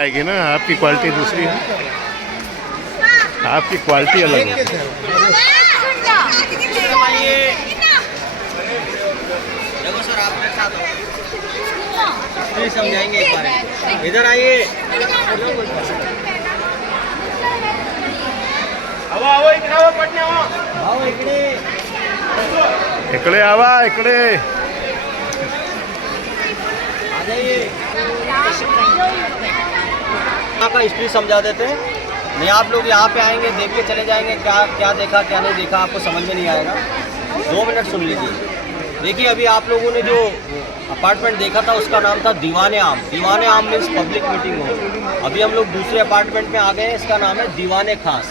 आएगी ना, आपकी क्वालिटी दूसरी है, आपकी क्वालिटी अलग है। देखो सर, आप मेरे साथ हो, समझाएंगे एक बार। इधर आइए। इकडे आवा, इकडे आ जाइए। यहाँ का हिस्ट्री समझा देते हैं। नहीं, आप लोग यहाँ पे आएंगे, देख के चले जाएंगे क्या क्या देखा क्या नहीं देखा, आपको समझ में नहीं आएगा। 2 मिनट सुन लीजिए। देखिए, अभी आप लोगों ने जो अपार्टमेंट देखा था उसका नाम था दीवाने आम। दीवाने आम मीन्स पब्लिक मीटिंग हो। अभी हम लोग दूसरे अपार्टमेंट में आ गए हैं, इसका नाम है दीवाने खास।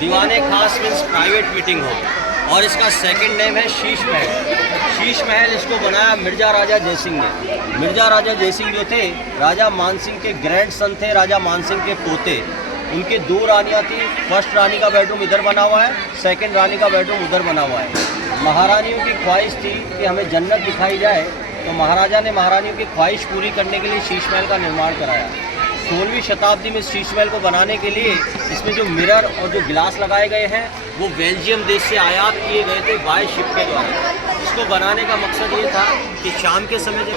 दीवाने खास मीन्स प्राइवेट मीटिंग हो। और इसका सेकंड नेम है शीश महल। शीश महल इसको बनाया मिर्जा राजा जयसिंह ने। मिर्जा राजा जयसिंह जो थे, राजा मानसिंह के ग्रैंड सन थे, राजा मानसिंह के पोते। उनके 2 रानियाँ थी। फर्स्ट रानी का बेडरूम इधर बना हुआ है, सेकंड रानी का बेडरूम उधर बना हुआ है। महारानियों की ख्वाहिश थी कि हमें जन्नत दिखाई जाए, तो महाराजा ने महारानियों की ख्वाहिश पूरी करने के लिए शीश महल का निर्माण कराया। 16वीं शताब्दी में शीश महल को बनाने के लिए इसमें जो मिरर और जो गिलास लगाए गए हैं वो बेल्जियम देश से आयात किए गए थे बाय शिप के द्वारा। इसको बनाने का मकसद ये था कि शाम के समय जो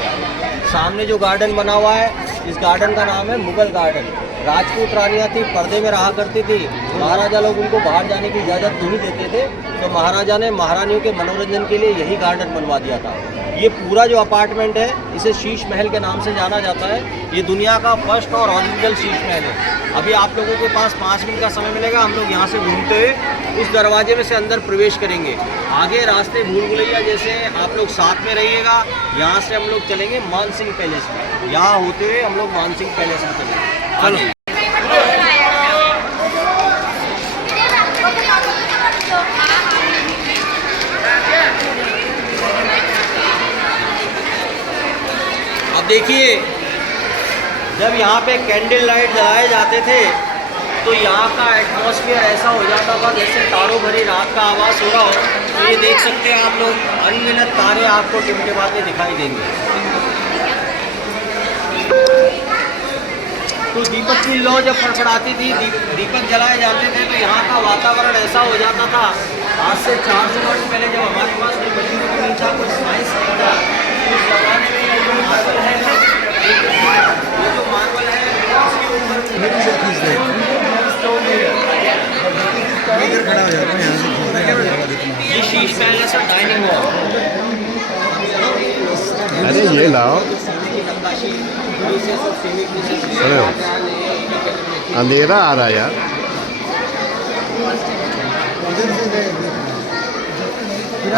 सामने जो गार्डन बना हुआ है, इस गार्डन का नाम है मुगल गार्डन। राजपूत रानियाँ थी, पर्दे में रहा करती थी। महाराजा लोग उनको बाहर जाने की इजाज़त नहीं देते थे, तो महाराजा ने महारानियों के मनोरंजन के लिए यही गार्डन बनवा दिया था। ये पूरा जो अपार्टमेंट है इसे शीश महल के नाम से जाना जाता है। ये दुनिया का फर्स्ट और ओरिजिनल शीश महल है। अभी आप लोगों के पास 5 मिनट का समय मिलेगा, हम लोग यहाँ से घूमते हुए उस दरवाजे में से अंदर प्रवेश करेंगे। आगे रास्ते भूल भुलैया जैसे आप लोग साथ में रहिएगा। यहाँ से हम लोग चलेंगे मानसिंह पैलेस में। यहाँ होते हुए हम लोग मानसिंह पैलेस में चलेंगे। चलो। अब देखिए, जब यहाँ पे कैंडल लाइट जलाए जाते थे तो यहाँ का एटमॉस्फेयर ऐसा हो जाता था जैसे तारों भरी रात का आवाज़ हो रहा हो। तो ये देख सकते हैं आप लोग, अनगिनत तारे आपको टिमटिमाते दिखाई देंगे। तो दीपक की लौ जब फड़फड़ाती थी, दीपक जलाए जाते थे, तो यहाँ का वातावरण ऐसा हो जाता था। आज से 400 वर्ष पहले जब हमारे पास कोई मशीनों का नहीं था, कोई साइंस नहीं था, उस जमाने में ये जो मार्बल है, ये जो मार्बल है उसकी उम्र इधर खड़ा हो जाता है, यहाँ से ये शीश महल है सर, डाइनिंग हॉल। अरे ये लाओ, अरे अंधेरा आ रहा है यार।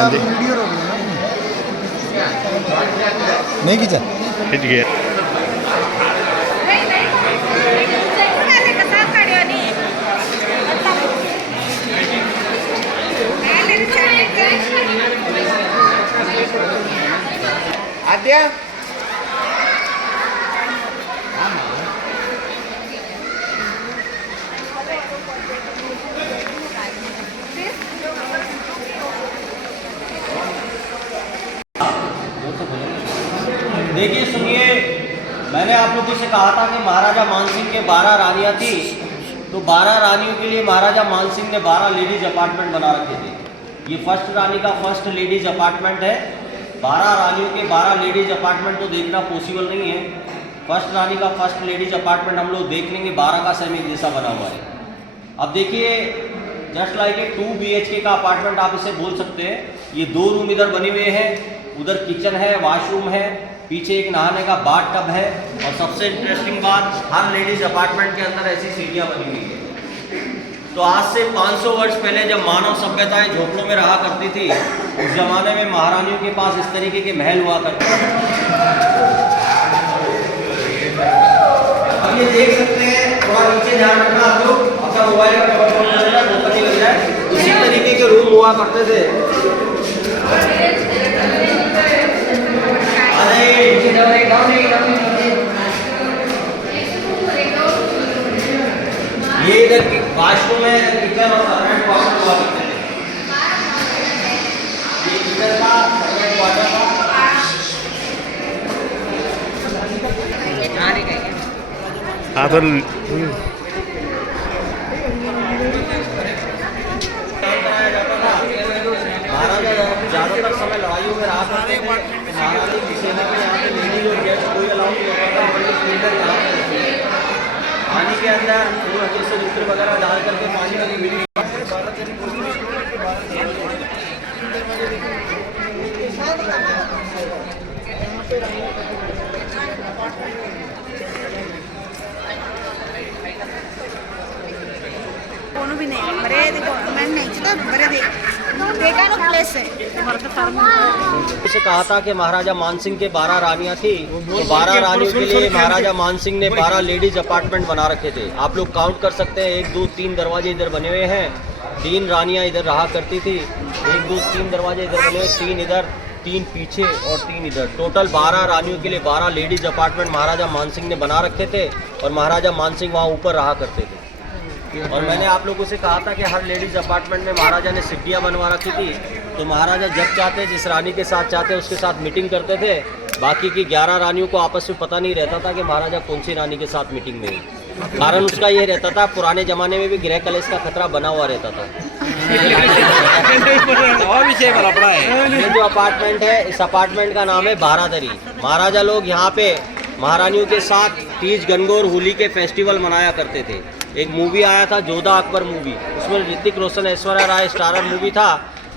वीडियो रोक लो नहीं खींचा, खिंच गया। आद्या देखिए, सुनिए, मैंने आप लोगों से कहा था कि महाराजा मानसिंह के 12 रानियाँ थी। तो 12 रानियों के लिए महाराजा मानसिंह ने 12 लेडीज अपार्टमेंट बना रखे थे। ये फर्स्ट रानी का फर्स्ट लेडीज अपार्टमेंट है। 12 रानियों के 12 लेडीज अपार्टमेंट तो देखना पॉसिबल नहीं है। फर्स्ट रानी का फर्स्ट लेडीज अपार्टमेंट हम लोग देख लेंगे, 12 का सेम एक जैसा बना हुआ है। अब देखिए, जस्ट लाइक ए 2 BHK का अपार्टमेंट आप इसे बोल सकते हैं। ये 2 रूम इधर बने हुए हैं, उधर किचन है, वॉशरूम है, पीछे एक नहाने का बाथ टब है। और सबसे इंटरेस्टिंग बात, हर लेडीज अपार्टमेंट के अंदर ऐसी सीढ़ियाँ बनी हुई है। तो आज से 500 वर्ष पहले जब मानव सभ्यताएं झोपड़ों में रहा करती थी, उस जमाने में महारानियों के पास इस तरीके के महल हुआ करते थे। अब ये देख सकते हैं, थोड़ा नीचे ध्यान रखना आप लोग, अपना मोबाइल का कवर नहीं लग जाए। उसी तरीके के रूम हुआ करते थे। ये इधर वाशरूम है, किचन और सर्वेंट क्वार्टर हुआ करते थे। ये किचन का सर्वेंट क्वार्टर था। हाँ तो महाराजा ज़्यादातर समय लड़ाइयों में रहा करते थे। महाराजा की सेना में यहाँ पे लेडीज और जेंट्स कोई अलाउ नहीं होता था। हमारे स्पीकर यहाँ पे रहते थे। पानी के अंदर वो जैसे दूसरे वगैरह डाल करके पानी वाली मिली कोनो भी नहीं बड़े देखो मैं नहीं चाहता बड़े देखा ना प्लेस है से कहा था कि महाराजा मानसिंह के 12 रानियां थी, तो 12 रानियों के लिए महाराजा मानसिंह ने 12 लेडीज अपार्टमेंट बना रखे थे। आप लोग काउंट कर सकते हैं, 1 2 3 दरवाजे इधर बने हुए हैं, 3 रानियां इधर रहा करती थी। 1 2 3 दरवाजे इधर बने हुए, 3 इधर, 3 पीछे और 3 इधर। टोटल 12 रानियों के लिए 12 लेडीज अपार्टमेंट महाराजा मानसिंह ने बना रखे थे और महाराजा मानसिंह वहाँ ऊपर रहा करते थे। और मैंने आप लोगों से कहा था कि हर लेडीज़ अपार्टमेंट में महाराजा ने सीढ़ियाँ बनवा रखी थी, तो महाराजा जब चाहते जिस रानी के साथ चाहते उसके साथ मीटिंग करते थे। बाकी की 11 रानियों को आपस में पता नहीं रहता था कि महाराजा कौन सी रानी के साथ मीटिंग में है। कारण उसका ये रहता था, पुराने ज़माने में भी गृह कलेश का खतरा बना हुआ रहता था। ये जो अपार्टमेंट है, इस अपार्टमेंट का नाम है बारादरी। महाराजा लोग यहाँ पे महारानियों के साथ तीज गणगौर होली के फेस्टिवल मनाया करते थे। एक मूवी आया था जोधा अकबर मूवी, उसमें ऋतिक रोशन ऐश्वर्या राय स्टारर मूवी था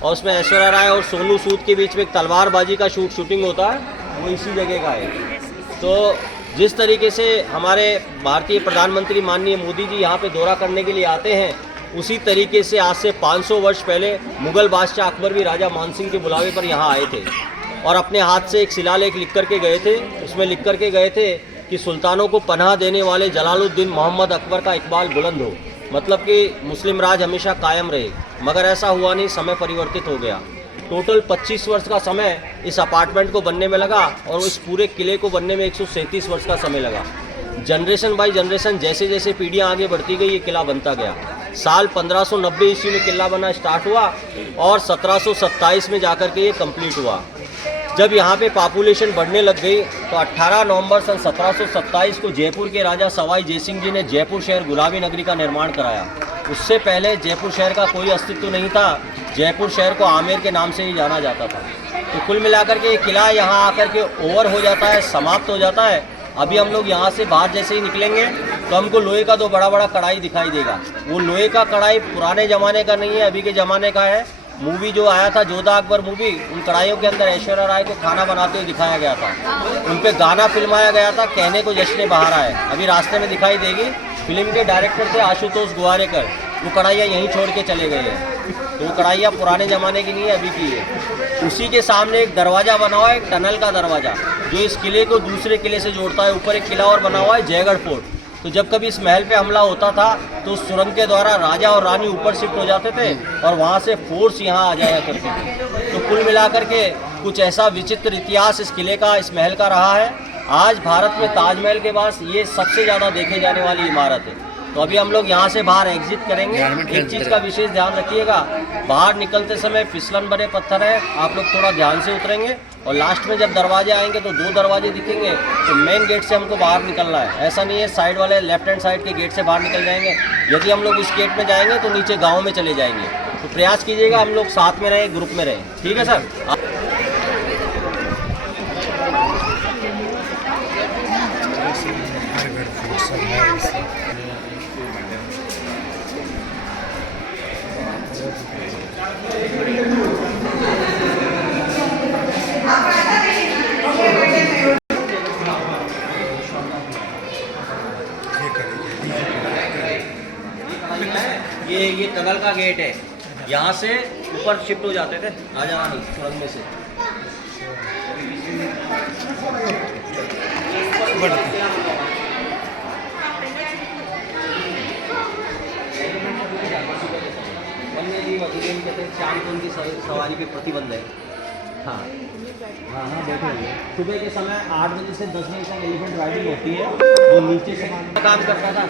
और उसमें ऐश्वर्या राय और सोनू सूद के बीच में एक तलवारबाजी का शूटिंग होता है, वो इसी जगह का है। तो जिस तरीके से हमारे भारतीय प्रधानमंत्री माननीय मोदी जी यहाँ पे दौरा करने के लिए आते हैं, उसी तरीके से आज से 500 वर्ष पहले मुग़ल बादशाह अकबर भी राजा मानसिंह के बुलावे पर यहाँ आए थे और अपने हाथ से एक शिलालेख लिख करके गए थे। उसमें लिख करके गए थे कि सुल्तानों को पनाह देने वाले जलालुद्दीन मोहम्मद अकबर का इकबाल बुलंद हो, मतलब कि मुस्लिम राज हमेशा कायम रहे। मगर ऐसा हुआ नहीं, समय परिवर्तित हो गया। टोटल 25 वर्ष का समय इस अपार्टमेंट को बनने में लगा और इस पूरे किले को बनने में 137 वर्ष का समय लगा। जनरेशन बाई जनरेशन जैसे जैसे पीढ़ियाँ आगे बढ़ती गई, ये किला बनता गया। साल 1590 ईस्वी में किला बनना स्टार्ट हुआ और 1727 में जाकर के ये कंप्लीट हुआ। जब यहाँ पे पॉपुलेशन बढ़ने लग गई तो 18 नवंबर सन 1727 को जयपुर के राजा सवाई जयसिंह जी ने जयपुर शहर गुलाबी नगरी का निर्माण कराया। उससे पहले जयपुर शहर का कोई अस्तित्व नहीं था। जयपुर शहर को आमेर के नाम से ही जाना जाता था। तो कुल मिलाकर के ये किला यहाँ आकर के ओवर हो जाता है, समाप्त हो जाता है। अभी हम लोग यहाँ से बाहर जैसे ही निकलेंगे तो हमको लोहे का 2 बड़ा बड़ा कढ़ाई दिखाई देगा। वो लोहे का कढ़ाई पुराने ज़माने का नहीं है, अभी के ज़माने का है। मूवी जो आया था जोधा अकबर मूवी, उन कढ़ाइयों के अंदर ऐश्वर्या राय को खाना बनाते हुए दिखाया गया था। उन पे गाना फिल्माया गया था, कहने को जश्न बहार है, अभी रास्ते में दिखाई देगी। फिल्म के डायरेक्टर थे आशुतोष गुवारेकर, वो कढ़ाइयाँ यहीं छोड़ के चले गए हैं। तो वो कढ़ाइयाँ पुराने ज़माने की नहीं है, अभी की है। उसी के सामने एक दरवाज़ा बना हुआ है, एक टनल का दरवाज़ा, जो इस किले को दूसरे किले से जोड़ता है। ऊपर एक किला और बना हुआ है, जयगढ़ फोर्ट। तो जब कभी इस महल पे हमला होता था तो उस सुरंग के द्वारा राजा और रानी ऊपर शिफ्ट हो जाते थे और वहाँ से फोर्स यहाँ आ जाया करती थी। तो कुल मिलाकर के कुछ ऐसा विचित्र इतिहास इस किले का, इस महल का रहा है। आज भारत में ताजमहल के पास ये सबसे ज़्यादा देखे जाने वाली इमारत है। तो अभी हम लोग यहाँ से बाहर एग्जिट करेंगे। एक चीज़ का विशेष ध्यान रखिएगा, बाहर निकलते समय फिसलन भरे पत्थर है, आप लोग थोड़ा ध्यान से उतरेंगे। और लास्ट में जब दरवाजे आएंगे तो 2 दरवाजे दिखेंगे, तो मेन गेट से हमको बाहर निकलना है। ऐसा नहीं है साइड वाले लेफ्ट हैंड साइड के गेट से बाहर निकल जाएंगे। यदि हम लोग इस गेट में जाएंगे तो नीचे गाँव में चले जाएंगे। तो प्रयास कीजिएगा हम लोग साथ में रहें, ग्रुप में रहें, ठीक है सर। ये टनल का गेट है, यहाँ से ऊपर शिफ्ट हो जाते थे राजा रानी सुरंग में से। चांदपुर की सवारी पे प्रतिबंध है। हाँ हाँ हाँ, बैठे हुए सुबह के समय 8 बजे से 10 बजे तक एलिफेंट राइडिंग होती है। वो नीचे से काम करता था।